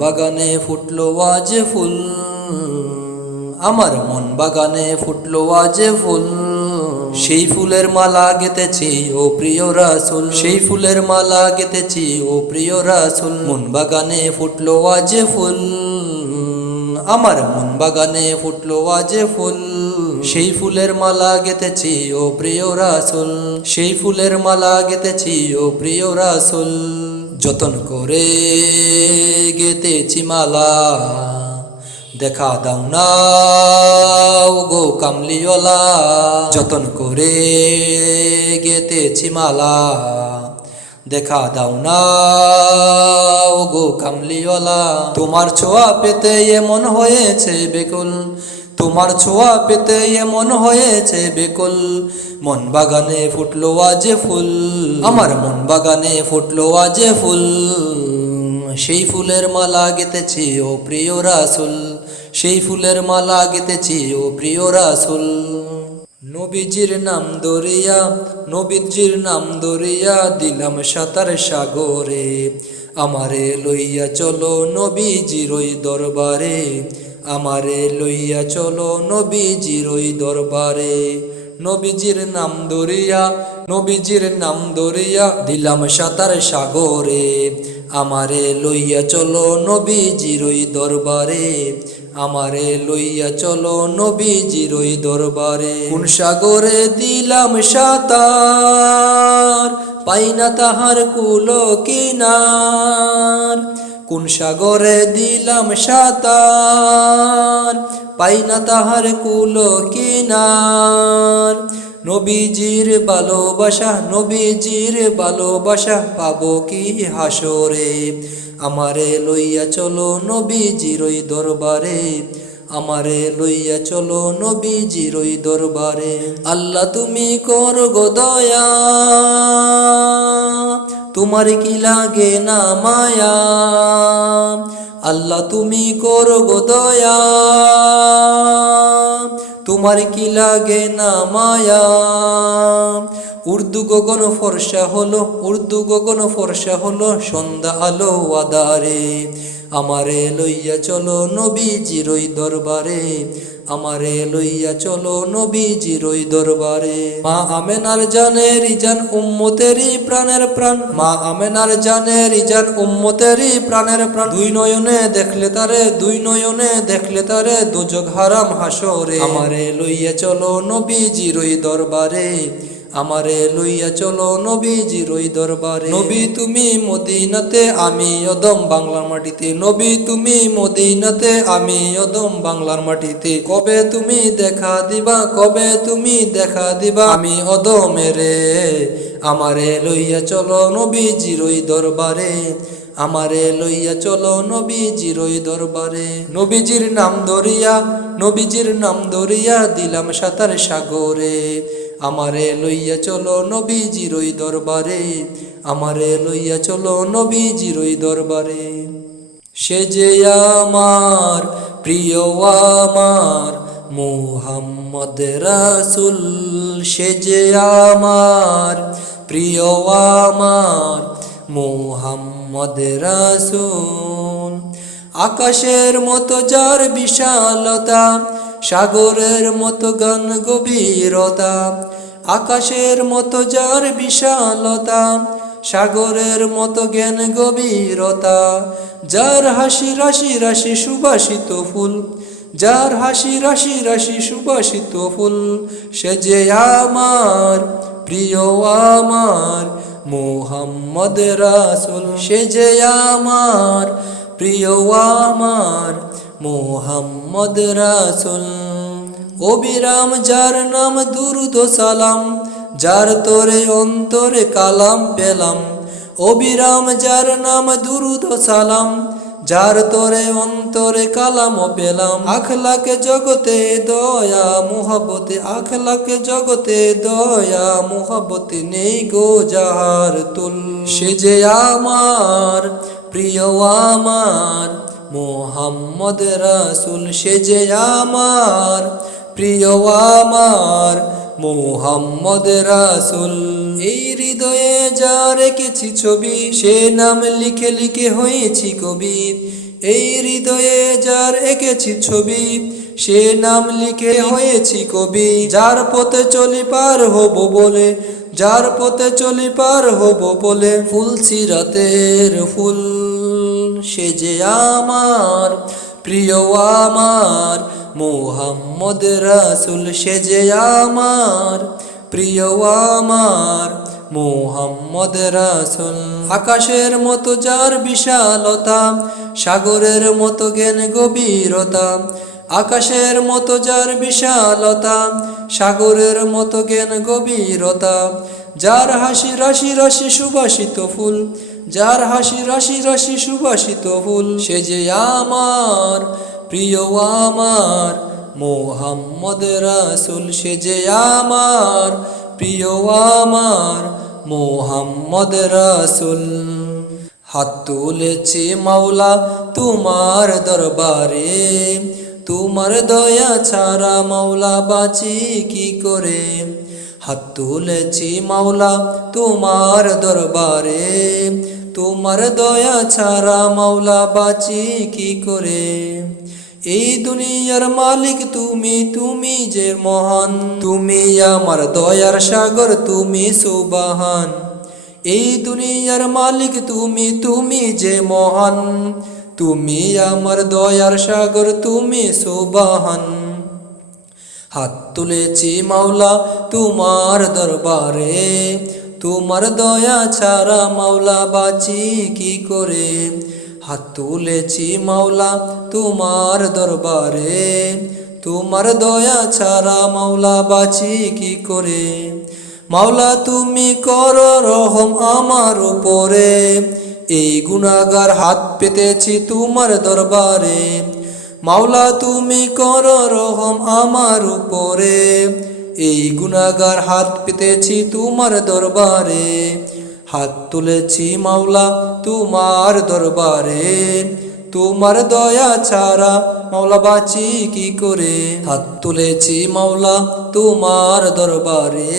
বাগানে ফুটলো আজ ফুল, আমার মন বাগানে ফুটলো আজ ফুল। সেই ফুলের মালা গেঁথেছি ও প্রিয় রাসূল, সেই ফুলের মালা গেঁথেছি ও প্রিয় রাসূল। মন বাগানে ফুটলো আজ ফুল, আমার মন বাগানে ফুটলো আজ ফুল। সেই ফুলের মালা গেঁথেছি ও প্রিয় রাসূল, সেই ফুলের মালা গেঁথেছি ও প্রিয় রাসূল। যতন করে গেঁথেছি মালা, দেখা দাও না গো কামলিওয়ালা। যতন করে গেঁথেছি মালা, দেখা দাও না গো কামলিওয়ালা। তোমার ছোঁয়া পেতে এমন হয়েছে বেকুল, তোমার ছোঁয়া পেতে এমন হয়েছে বেকুল। মন বাগানে ফুটলো আজ ফুল, আমার মন বাগানে ফুটলো আজ ফুল। সেই ফুলের মালা গেঁথেছি ও প্রিয় রাসূল, সেই ফুলের মালা গেঁথেছি ও প্রিয় রাসূল। নবীজির নাম দরিয়া, নবীজির নাম দরিয়া, দিলাম সাঁতার সাগরে। আমারে লইয়া চলো নবীজির ওই দরবারে, আমারে লইয়া চলো নবীজির ওই দরবারে। নবীজির নাম দরিয়া, নবীজির নাম দরিয়া, দিলাম সাঁতার সাগরে। আমারে লইয়া চলো নবীজির ওই দরবারে, আমারে লইয়া চলো নবীজির ওই দরবারে। কোন সাগরে দিলাম সাঁতার, পাই না তাহার কুলো কিনার। কোন সাগরে দিলাম সাঁতার, পাই না তাহার কুলো কিনার। নবীজির ভালোবাসা, নবীজির ভালোবাসা, পাবো কি হাসরে। আমারে লইয়া চলো নবীজির ওই দরবারে, আমারে লইয়া চলো নবীজির ওই দরবারে। আল্লাহ তুমি করো গো দয়া, তোমার কি লাগে না মায়া। আল্লাহ তুমি করো গো দয়া, তোমার কি লাগে না মায়া। উর্দু গগন ফর্সা হলো, উর্দু গগন ফর্সা হলো, সন্ধ্যা আলো আধারে। আমারে লইয়া চলো নবীজির ওই দরবারে, আমারে লইয়া চলো নবীজির ওই দরবারে। মা আমেনার জানের জান, উম্মতেরই প্রাণের প্রাণ। মা আমেনার জানের জান, উম্মতেরই প্রাণের প্রাণ। দুই নয়নে দেখলে তারে, দুই নয়নে দেখলে তারে, দোজখ হারাম হাসরে। আমারে লইয়া চলো নবীজির ওই দরবারে, আমারে লইয়া চলো নবীজির ওই দরবারে। নবী তুমি মদিনাতে, আমি অদম বাংলার মাটিতে। নবী তুমি মদিনাতে, আমি অদম বাংলার মাটিতে। কবে তুমি দেখা দিবা, কবে তুমি দেখা দিবা, আমি অদমেরে। আমারে লইয়া চলো নবীজির ওই দরবারে, আমারে লইয়া চলো নবীজির ওই দরবারে। নবীজির নাম দরিয়া, নবীজির নাম দরিয়া, দিলাম সাঁতার সাগরে। আমারে লইয়া চলো নবীজির ওই দরবারে, আমারে লইয়া চলো নবীজির ওই দরবারে। সে যে আমার প্রিয় আমার মুহাম্মদ রাসূল, সে যে আমার প্রিয় আমার মুহাম্মদ রাসূল। আকাশের মতো যার বিশালতা, সাগরের মতো গান গভীরতা। আকাশের মতো যার বিশালতা, সাগরের মতো জ্ঞান গভীরতা। যার হাসি রাশি রাশি সুবাসিত ফুল, যার হাসি রাশি রাশি সুবাসিত ফুল। সে যে আমার প্রিয় আমার মুহাম্মদ রাসূল, সে যে আমার প্রিয় আমার মুহাম্মদ রাসূল। অবিরাম যার নাম দুরূদ ও সালাম, যার তোরে অন্তরে কালাম পেলাম। অবিরাম যার নাম দুরূদ ও সালাম, যার তোরে অন্তরে কালাম পেলাম। আখলাকে জগতে দয়া মুহাব্বতে, আখলাকে জগতে দয়া মুহাব্বতে, নেই গো যাহার তুল। সে যে আমার প্রিয় আমার মুহাম্মদ রাসূল, সে যে আমার প্রিয় আমার মুহাম্মদ রাসূল। এই হৃদয়ে যা রেখেছি ছবি, সে নাম লিখে লিখে হয়েছি কবি। এই হৃদয়ে যার এঁকেছি ছবি, সে নাম লিখে হয়েছি কবি। যার পথে চলি পার হব বলে, যার পথে চলি পার হব বলে, ফুল সিরাতের ফুল সে যে আমার প্রিয় আমার মুহাম্মদ রাসূল, সে যে আমার প্রিয় আমার মুহাম্মদ রাসূল। আকাশের মতো যার বিশালতা, সাগরের মতো জ্ঞান গভীরতা, আকাশের মতো যার বিশালতা, সাগরের মতো জ্ঞান গভীরতা। যার হাসি রাশি রাশি সুবাসিত ফুল, যার হাসি রাশি রাশি সুবাসিত ফুল, সে যে আমার প্রিয় আমার মুহাম্মদ রাসূল, সে যে আমার প্রিয় আমার মুহাম্মদ রাসূল। হাত তুলেছি মাওলা তোমার দরবারে, তোমার দয়া ছাড়া মাওলা বাঁচি কি করে। হাত তুলেছি মাওলা তোমার দরবারে, তোমার দয়া ছাড়া মাওলা বাঁচি কি করে। এই দুনিয়ার মালিক তুমি, তুমি যে মহান, তুমি আমার দয়ার সাগর, তুমি সুবহান। এই দুনিয়ার মালিক তুমি, তুমি যে মহান, তুমি আমার দয়ার সাগর, তুমি সুবহান। হাত তুলেছি মাওলা তোমার দরবারে, তোমার দয়া ছাড়া মাওলা বাঁচি কি করে। হাত তুলেছি মাওলা তোমার দরবারে, তোমার দয়া ছাড়া মাওলা বাঁচি কি করে। মাওলা তুমি করো রহম আমার উপরে, এই গুনাহগার হাত পেতেছি তোমার দরবারে। মাওলা তুমি করো রহম আমার উপরে, এই গুনাহগার হাত পেতেছি তোমার দরবারে। হাত তুলেছি মাওলা তোমার দরবারে, তোমার দয়া ছাড়া মাওলা বাঁচি কি করে। হাত তুলেছি মাওলা তোমার দরবারে,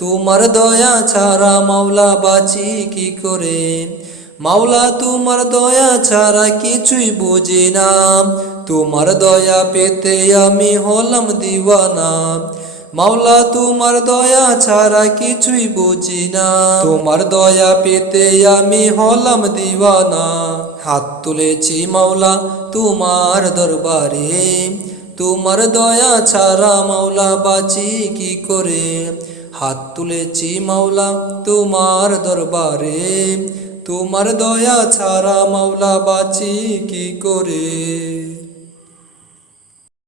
তোমার দয়া ছাড়া মাওলা বাঁচি কি করে। মাওলা তোমার দয়া ছাড়া কিছুই বুঝি না, তোমার দয়া পেতে আমি হলাম দিওয়ানা। মাওলা তোমার দয়া ছাড়া কিছুই বুঝি না, তোমার দয়া পেতে আমি হলাম দিওয়ানা। হাত তুলেছি মাওলা তোমার দরবারে, তোমার দয়া ছাড়া মাওলা বাঁচি কি করে। হাত তুলেছি মাওলা তোমার দরবারে, তোমার দয়া ছাড়া মাওলা বাঁচি কি করে।